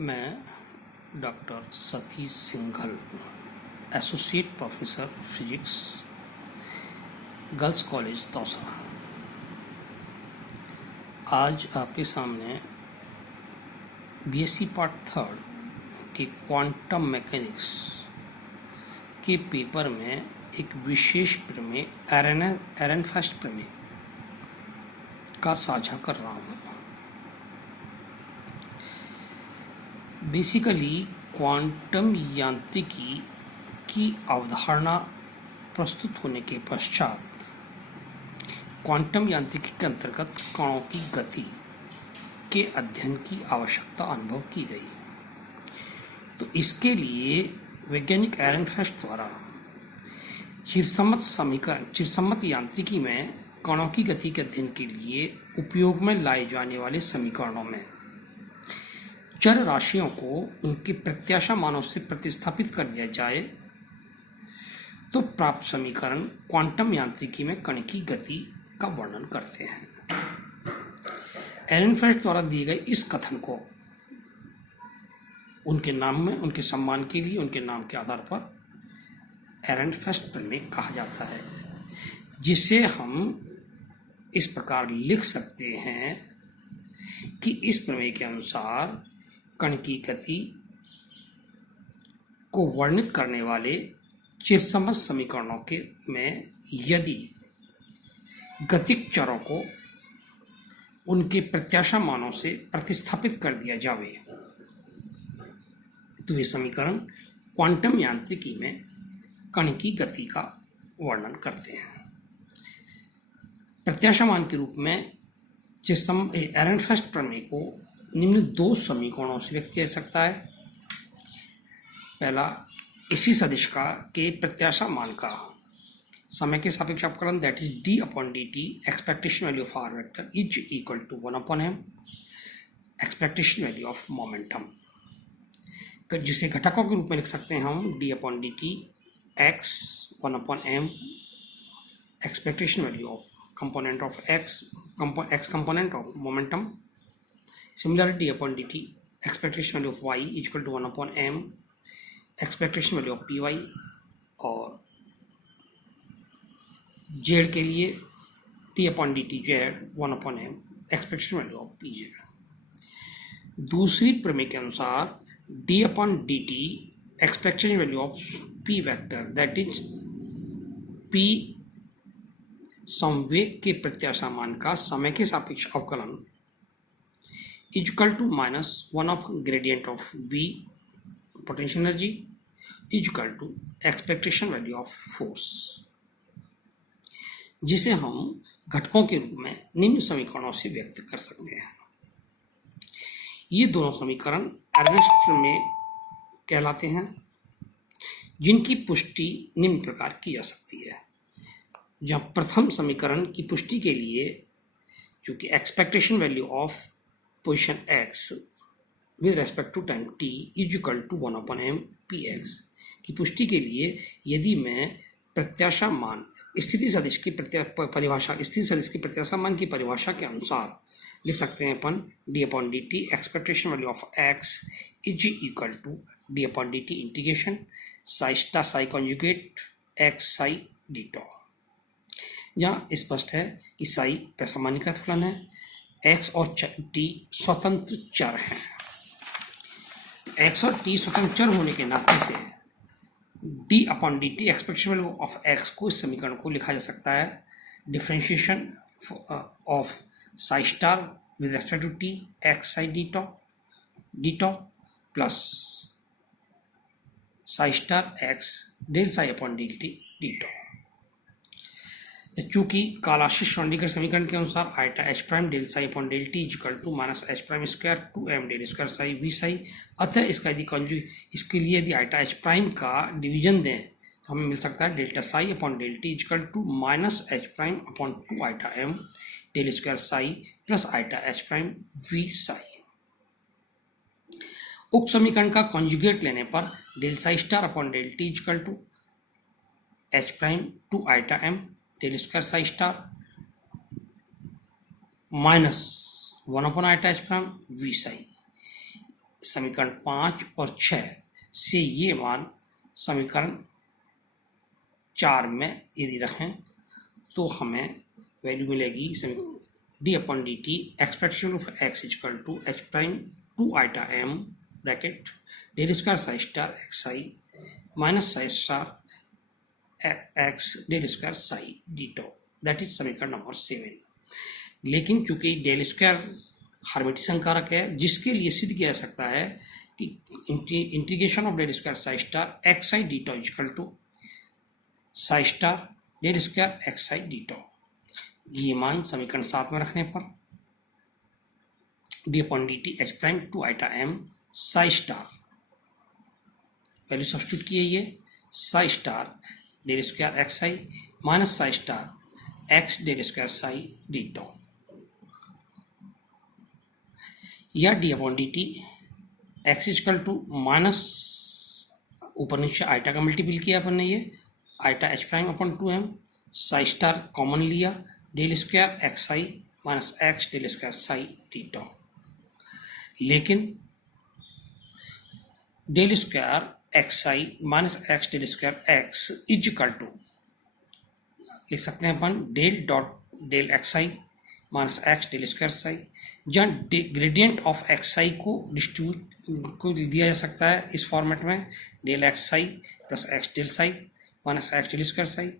मैं doctor Satish Singhal, associate professor physics, girls college Dausa, आज आपके सामने बीएससी पार्ट थर्ड के क्वांटम मैकेनिक्स के पेपर में एक विशेष प्रमेय एरनफेस्ट प्रमेय का साझा कर रहा हूँ। बेसिकली क्वांटम यांत्रिकी की अवधारणा प्रस्तुत होने के पश्चात क्वांटम यांत्रिकी के अंतर्गत कणों की गति के अध्ययन की आवश्यकता अनुभव की गई। तो इसके लिए वैज्ञानिक एरनफेस्ट द्वारा चिरसम्मत यांत्रिकी में कणों की गति के अध्ययन के लिए उपयोग में लाए जाने वाले समीकरणों में चर राशियों को उनके प्रत्याशा मानों से प्रतिस्थापित कर दिया जाए तो प्राप्त समीकरण क्वांटम यांत्रिकी में कण की गति का वर्णन करते हैं। एरनफेस्ट द्वारा दिए गए इस कथन को उनके नाम में, उनके सम्मान के लिए, उनके नाम के आधार पर एरनफेस्ट प्रमेय कहा जाता है, जिसे हम इस प्रकार लिख सकते हैं कि इस प्रमेय के अनुसार कण की गति को वर्णित करने वाले चिरसम्मत समीकरणों के में यदि गतिक चरों को उनके प्रत्याशा मानों से प्रतिस्थापित कर दिया जावे तो ये समीकरण क्वांटम यांत्रिकी में कण की गति का वर्णन करते हैं। प्रत्याशा मान के रूप में एरनफेस्ट प्रमेय को निम्न दो समीकरणों से व्यक्त किया जा सकता है। पहला, इसी सदिश का के प्रत्याशा मान का समय के सापेक्ष अवकलन that is D upon D T expectation value of R vector is equal to 1 upon M expectation value of momentum, जिसे घटकों के रूप में लिख सकते हैं हम D upon D T X 1 upon M expectation value of component of X component of momentum. Similarly, d upon dt expectation value of y is equal to 1 upon m expectation value of py, और z के लिए t upon dt z 1 upon m expectation value of pz। दूसरी प्रमेय के अनुसार d upon dt expectation value of p vector that is p संवेग के प्रत्याशा मान का समय के सापेक्ष अवकलन is equal to minus 1 of gradient of V potential energy is equal to expectation value of force, जिसे हम घटकों के रूप में निम्न समीकरणों से व्यक्त कर सकते हैं। ये दोनों समीकरण एरनफेस्ट में कहलाते हैं, जिनकी पुष्टि निम्न प्रकार की जा सकती है। जहाँ प्रथम समीकरण की पुष्टि के लिए चूंकि expectation value of position x with respect to time t is equal to 1 upon m px की पुष्टि के लिए यदि मैं प्रत्याशा मान स्थिति सदिश की प्रत्याशा मान की परिभाषा के अनुसार लिख सकते हैं अपन d upon dt expectation value of x is equal to d upon dt integration psi conjugate x psi D tau. यहाँ स्पष्ट है कि साई सामान्यीकृत फलन है, x और t स्वतंत्र चर हैं। x और t स्वतंत्र चर होने के नाते से d upon D T expectation value of x को इस समीकरण को लिखा जा सकता है differentiation of psi star with respect to t x psi D tau plus psi star x del psi upon D T D tau. चूंकि कालाशीष श्रोडिंगर समीकरण के अनुसार iota H prime del psi upon del T equal to minus H prime square 2m del square psi V psi, अतः इसका यदि इसके लिए यदि आइटा एच प्राइम का डिवीजन दें तो हमें मिल सकता है delta psi upon del T equal to minus H prime upon 2 iota M del square psi plus eta H prime V psi. उक्त समीकरण का कॉन्जुगेट लेने पर del psi star upon del T equal to H prime 2 iota M del square psi star minus 1 upon eta H prime V psi समीकरण 5 और 6 से ये मान समीकरण 4 में यदि रखें तो हमें वैल्यू मिलेगी D upon D T expectation of X equal to H prime 2 iota M bracket del square psi star X I minus psi star X del square psi D tau, that is समीकरण number 7। लेकिन चूंकि del square Hermitian संकारक है, जिसके लिए सिद्ध किया जा सकता है कि integration of del square psi star X I D tau equal to psi star del square X I D tau, ये मान समीकरण 7 में रखने पर D upon D T H prime 2 iota M psi star value substitute किए, ये psi star del square X I minus psi star X del square psi D tau, या D upon D T X equal to minus ऊपर नीचे iota का multiple किया अपन ने, ये iota H prime upon 2m psi star common लिया del square X I minus X del square psi D tau. लेकिन del square X I minus X del square X is equal to लिख सकते हैं अपन del dot del X I minus X del square psi, जहाँ gradient of x आई को distribute को दिया जा सकता है इस फॉर्मेट में del X I plus X del psi minus X del square psi,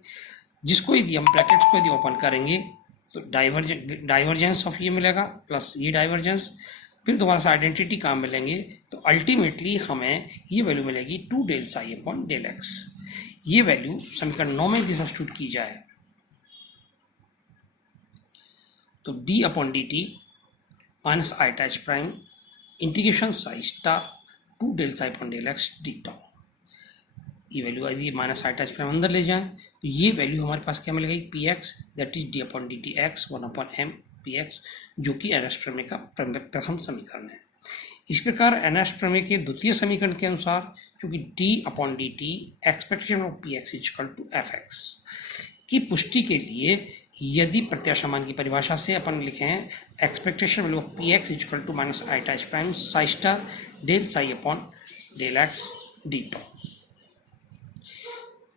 जिसको यदि हम ब्रैकेट्स को यदि ओपन करेंगे तो डाइवर्जेंस ऑफ ये मिलेगा प्लस ये डाइवर्जेंस, फिर दोबारा से आइडेंटिटी काम मिलेंगे, तो अल्टीमेटली हमें ये वैल्यू मिलेगी 2 del psi upon del X. ये वैल्यू समीकरण 9 में यदि सब्स्टिट्यूट की जाए तो D upon D T minus eta H prime integration psi star 2 del psi upon del X D tau, ये वैल्यू यदि माइनस आइटा एच प्राइम अंदर ले जाएं तो ये वैल्यू हमारे पास क्या मिलेगी P X, that is D upon D T X 1 upon M P X, जो कि एनएस प्रमेय का प्रथम समीकरण है। इस प्रकार एनएस प्रमेय के द्वितीय समीकरण के अनुसार क्योंकि D upon D T expectation of P X equal to F X की पुष्टि के लिए यदि प्रत्याशा मान की परिभाषा से अपन लिखें expectation value of P X equal to minus eta H prime psi star del psi upon del X D tau,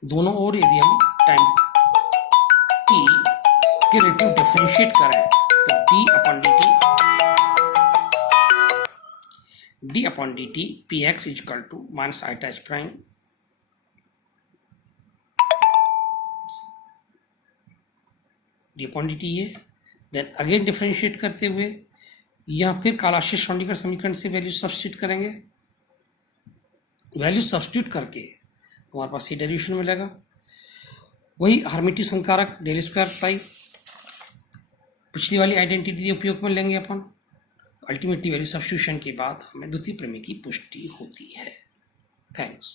दोनों ओर यदि हम टाइम टी के रिलेटिव डिफरेंशिएट करें तो D upon D T P X equal to minus eta H prime D upon D T ये, then again differentiate करते हुए या फिर कालाशीष श्रोडिंगर समीकरण से वैल्यू सब्स्टिट्यूट करेंगे, वैल्यू सब्स्टिट्यूट करके हमारे पास ये डेरिवेशन मिलेगा, वही हर्मिटियन संकारक डेल स्क्वायर साई पिछली वाली आइडेंटिटी उपयोग में लेंगे अपन, अल्टीमेटली वैल्यू सब्स्टिट्यूशन के बाद हमें द्वितीय प्रमेय की पुष्टि होती है। थैंक्स।